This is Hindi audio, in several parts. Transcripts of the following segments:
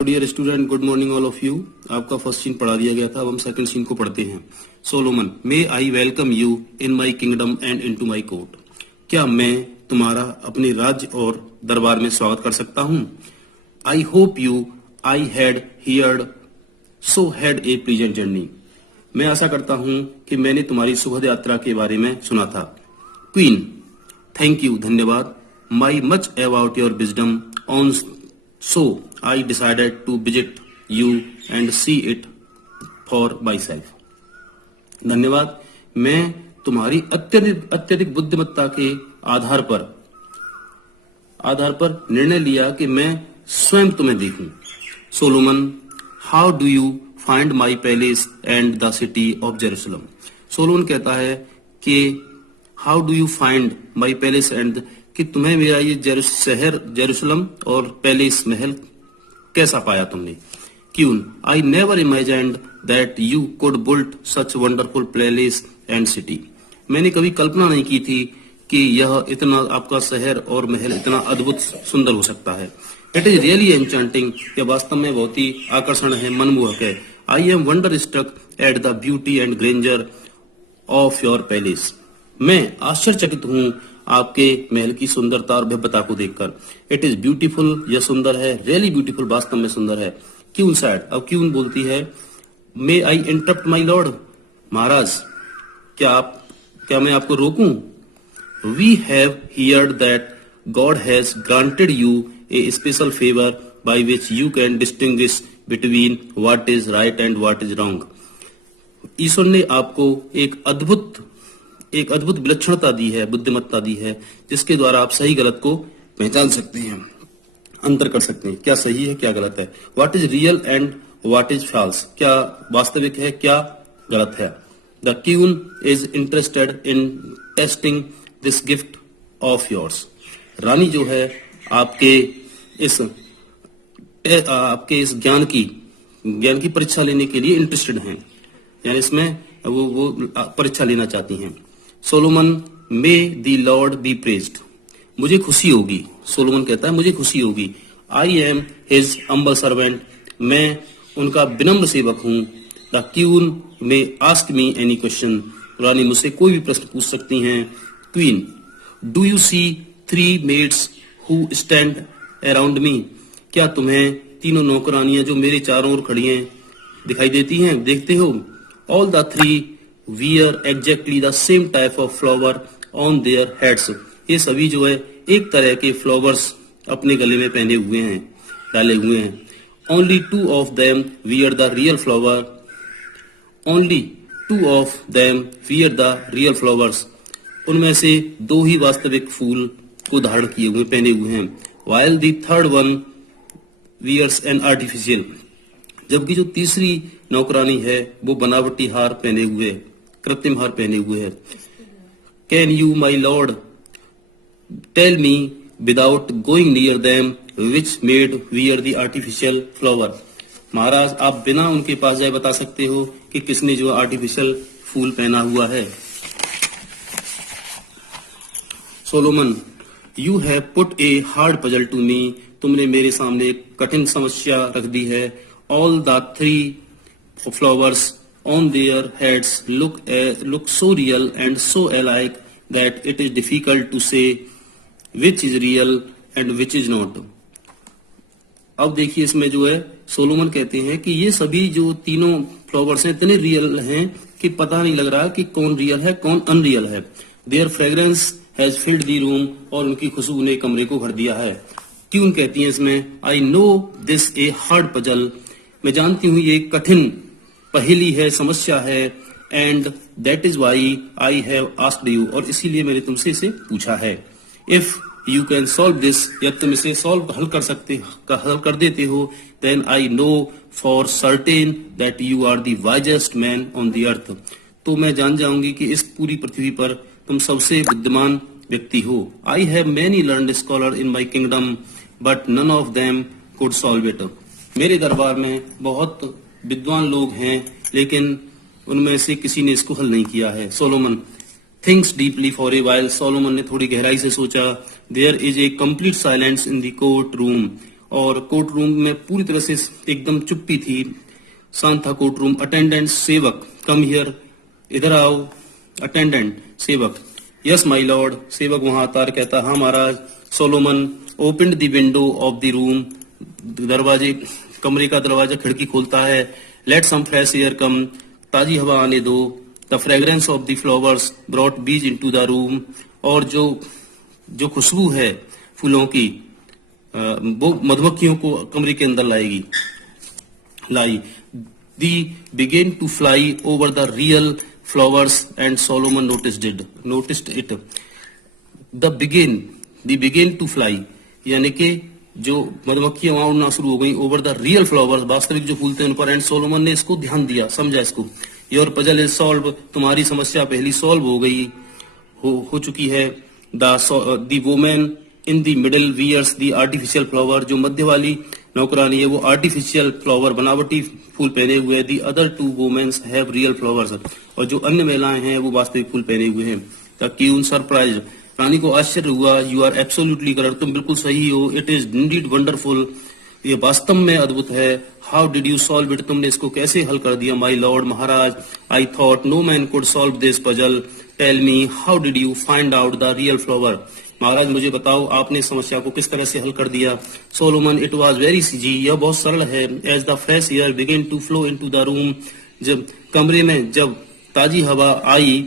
Dear student, good morning all of you. आपका फर्स्ट सीन पढ़ा दिया गया था, अब हम सेकंड सीन को पढ़ते हैं। Solomon, may I welcome you in my kingdom and into my court. क्या मैं तुम्हारा अपने राज्य और दरबार में स्वागत कर सकता हूँ? I hope you I had heard so had a pleasant journey. मैं आशा करता हूँ कि मैंने तुम्हारी सुखद यात्रा के बारे में सुना था। क्वीन, थैंक यू, धन्यवाद। My much about your wisdom on So I decided to visit you and see it for myself. धन्यवाद। मैं तुम्हारी अत्यधिक बुद्धिमत्ता के आधार पर निर्णय लिया कि मैं स्वयं तुम्हें देखूं। Solomon, how do you find my palace and the city of Jerusalem. Solomon कहता है कि how do you find my palace and, कि तुम्हें मेरा ये शहर जेरूसलम और पैलेस महल कैसा पाया तुमने? क्यों, I never imagined that you could build such wonderful palace and city. मैंने कभी कल्पना नहीं की थी कि यह इतना आपका शहर और महल इतना अद्भुत सुंदर हो सकता है। इट इज रियली एन्चेंटिंग, यह वास्तव में बहुत ही आकर्षण है, मनमोहक है। I am wonder struck at the beauty and grandeur of your palace. मैं आश्चर्यचकित हूँ आपके महल की सुंदरता और भव्यता को देखकर। इट इज ब्यूटीफुल, यह सुंदर है, रियली ब्यूटीफुल, वास्तव में सुंदर है। क्यों सैड, अब क्यों बोलती है, मे आई इंटरप्ट माई लॉर्ड, महाराज क्या मैं आपको रोकूं? We have heard that God has granted you a special favour by which you can distinguish between what is right and what is wrong. ईश्वर ने आपको एक अद्भुत विलक्षणता दी है, बुद्धिमत्ता दी है, जिसके द्वारा आप सही गलत को पहचान सकते हैं, अंतर कर सकते हैं, क्या सही है क्या गलत है। What is real and what is false, क्या वास्तविक है क्या गलत है। The queen is interested in testing this gift of yours. रानी जो है आपके इस ज्ञान की परीक्षा लेने के लिए इंटरेस्टेड हैं, यानी इसमें वो परीक्षा लेना चाहती हैं। Solomon, may the Lord be praised. मुझे खुशी होगी, सोलोमन कहता है मुझे खुशी होगी। I am his humble servant, मैं उनका विनम्र सेवक हूँ। The queen may ask me any question, रानी मुझसे कोई भी प्रश्न पूछ सकती हैं। Queen, do you see 3 maids who stand around me. क्या तुम्हें तीनों नौकरानियां जो मेरे चारों ओर खड़ी हैं दिखाई देती हैं, देखते हो? All the 3 wear exactly the same type of flower on their heads. ये सभी जो है एक तरह के फ्लावर्स अपने गले में पहने हुए हैं, डाले हुए हैं। Only 2 of them wear the real flower. Only 2 of them wear the real flowers. उनमें से 2 ही वास्तविक फूल को धारण किए हुए पहने हुए हैं। While the third one wears an artificial. जबकि जो तीसरी नौकरानी है वो बनावटी हार पहने हुए, कृत्रिम हार पहने हुए है। Can you my lord tell me without going near them which maid wear the artificial flower. महाराज, आप बिना उनके पास जाए बता सकते हो कि किसने जो आर्टिफिशियल फूल पहना हुआ है। Solomon, you have put a hard puzzle to me. तुमने मेरे सामने एक कठिन समस्या रख दी है। All the 3 flowers on their heads look so real and so alike that it is difficult to say which is real and which is not. अब देखिए इसमें जो है सोलोमन कहते हैं कि ये सभी जो तीनों फ्लावर्स हैं इतने रियल हैं कि पता नहीं लग रहा कि कौन रियल है कौन अनरियल है। Their fragrance has filled the room, और उनकी खुशबू ने कमरे को भर दिया है। क्यों कहती हैं इसमें, I know this a hard puzzle, मैं जानती हूँ ये कठिन पहेली है, समस्या है। And that is why I have asked you, और इसीलिए मैंने तुमसे इसे पूछा है। If you can solve this, या तुम इसे हल कर देते हो, then I know for certain that you are the wisest man on the earth. तो मैं जान जाऊंगी कि इस पूरी पृथ्वी पर तुम सबसे बुद्धिमान व्यक्ति हो। I have many learned scholar in my kingdom but none of them could solve it. मेरे दरबार में बहुत विद्वान लोग हैं, लेकिन उनमें से किसी ने इसको हल नहीं किया है। Solomon thinks deeply for a while, Solomon ने थोड़ी गहराई से सोचा। There is a complete silence in the court room, और कोर्ट रूम में पूरी तरह से एकदम चुप्पी थी, शांत था कोर्ट रूम। अटेंडेंट सेवक, कम हियर, इधर आओ। अटेंडेंट सेवक, यस माय लॉर्ड। सेवक वहां आता और कहता, हाँ महाराज। Solomon opened the window of the room, दरवाजे, कमरे का दरवाजा, खिड़की खोलता है। Let some fresh air come, ताजी हवा आने दो। The fragrance of the flowers brought bees into the room, और जो खुशबू है फूलों की वो मधुमक्खियों को कमरे के अंदर लाई। They began to fly over the real flowers and Solomon noticed it. They began to fly, यानी कि जो मधुमक्खियां वहां उड़ना शुरू हो गई, ओवर द रियल फ्लावर्स, वास्तविक जो फूल थे उन पर। एंड सोलोमन ने इसको ध्यान दिया, समझा इसको। योर पजल इज सॉल्व, तुम्हारी समस्या पहली सॉल्व हो गई, हो चुकी है। The women in the middle wears the artificial flower, जो मध्य वाली नौकरानी है वो आर्टिफिशियल फ्लावर, बनावटी फूल पहने हुए है। The other two womens have real flowers, और जो अन्य महिलाएं हैं वो वास्तविक फूल पहने हुए हैं। द क्वीन सरप्राइज, रानी को आश्चर्य हुआ। यू आर एब्सोल्युटली करेक्ट, तुम बिल्कुल सही हो। इट इज इंडीड वंडरफुल, ये वास्तव में अद्भुत है। How did you solve it, तुमने इसको कैसे हल कर दिया। माय लॉर्ड, महाराज। I thought no man could solve this puzzle, tell me how did you find out the real flower. महाराज मुझे बताओ आपने इस समस्या को किस तरह से हल कर दिया। Solomon, it was very easy, यह बहुत सरल है। As the fresh air begin to flow into the room, जब कमरे में जब ताजी हवा आई,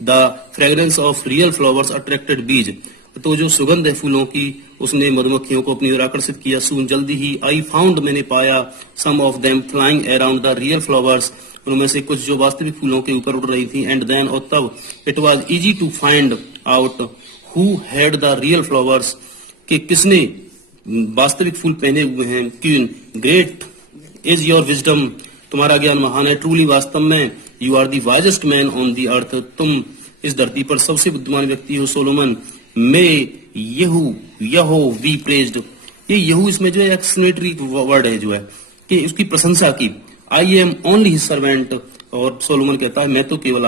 the fragrance of real flowers attracted bees, तो जो सुगंध है फूलों की उसने मधुमक्खियों को अपनी ओर आकर्षित किया। सून, जल्दी ही। आई फाउंड, मैंने पाया। Some of them flying around the real flowers, उनमें से कुछ जो वास्तविक फूलों के ऊपर उड़ रही थी। एंड देन, और तब, it was easy to find out who had the real flowers, कि किसने वास्तविक फूल पहने हुए हैं। Queen, great is your wisdom, तुम्हारा ज्ञान महान है। ट्रूली, वास्तव में। You are the wisest man on the earth, तुम इस धरती पर सबसे बुद्धिमान व्यक्ति हो। सोलोमन, मे यहो वी प्रेज्ड, ये यहू इसमें जो है एक्सक्लेमेटरी वर्ड है, जो है कि उसकी प्रशंसा की। I am only his servant, और सोलोमन कहता है मैं तो केवल